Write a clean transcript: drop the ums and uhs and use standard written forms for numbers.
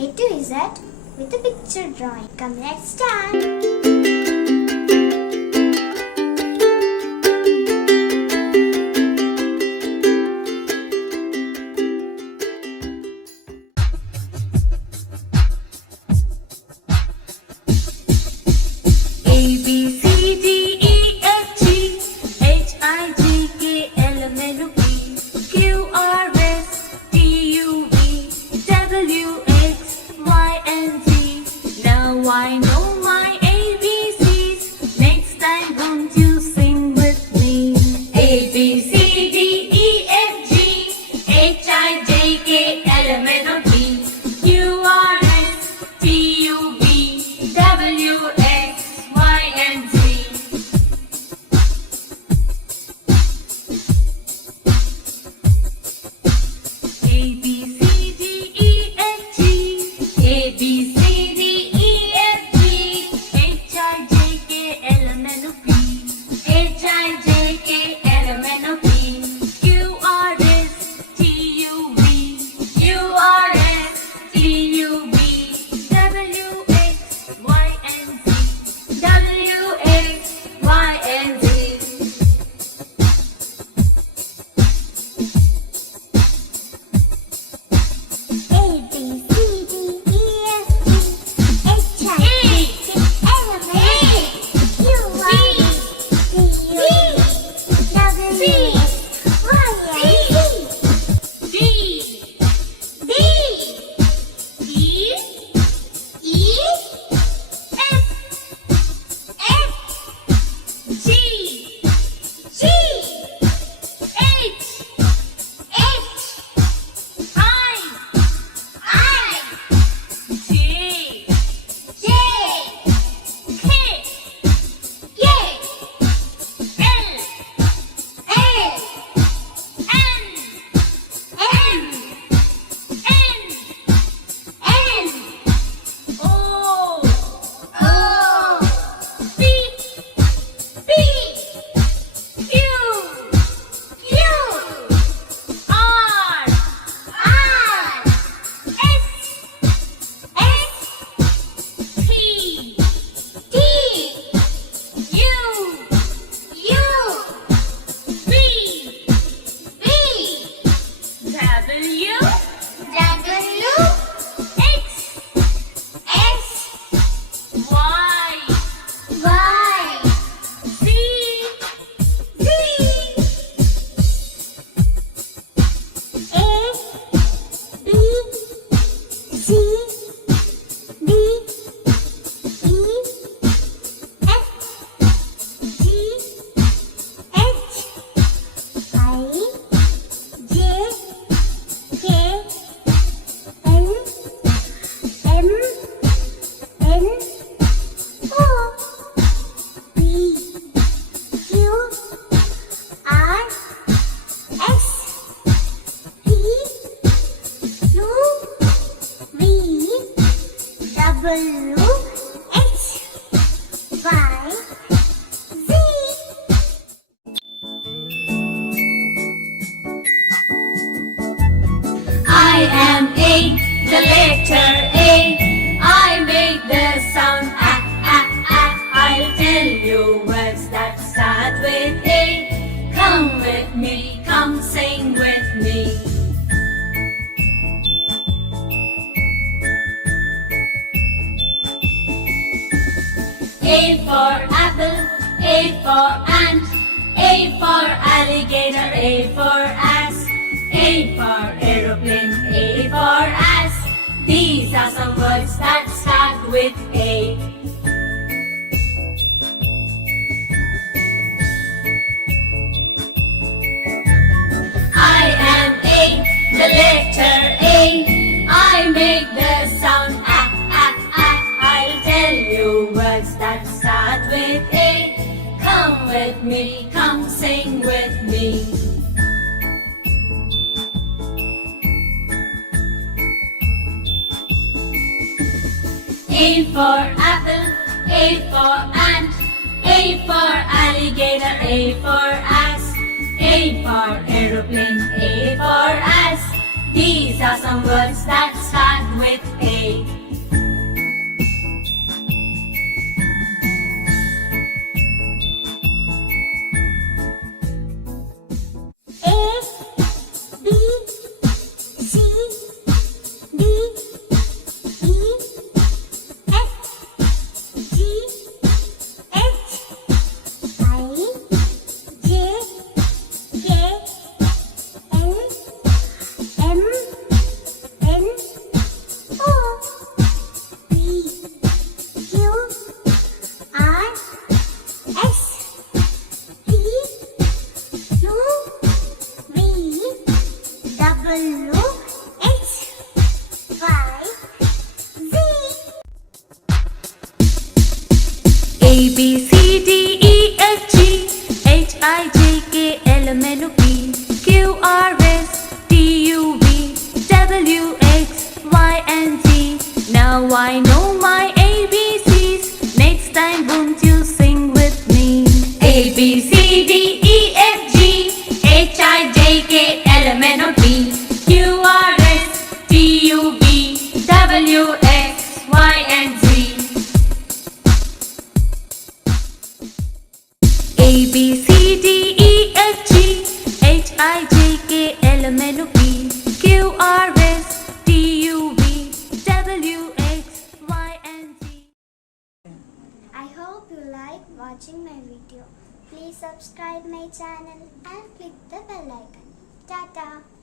A to Z with a picture drawing. Come, let's start. I know my ABCs. Next time, won't you sing with me? A B C D E F G H I J K L M N O P Q R S T U V W X Y and Z. A B C D E F G A B C W X Y Z. I am A, the letter A. I make the sound A, A, A. I'll tell you words that start with A. Come with me, come sing with me. A for apple, A for ant, A for alligator, A for ass, A for aeroplane, A for ass. These are some words that start with A. I am A, the letter A. I make the sound A, A, A. I'll tell you words that start with A. Come with me, come sing with me. A for apple, A for ant, A for alligator, A for ass, A for aeroplane, A for ass. These are some words that start with A. A B C D E F G H I J K L M N O P Q R S T U V W X Y and Z. Now I know my ABCs. Next time won't you sing with me? A B C D E F G H I J K L M N O P Q R S T U V W X Y and Z. A B C D E F G H I J K L M N O P Q R S T U V W X Y and Z. I hope you like watching my video. Please subscribe my channel and click the bell icon. Tata.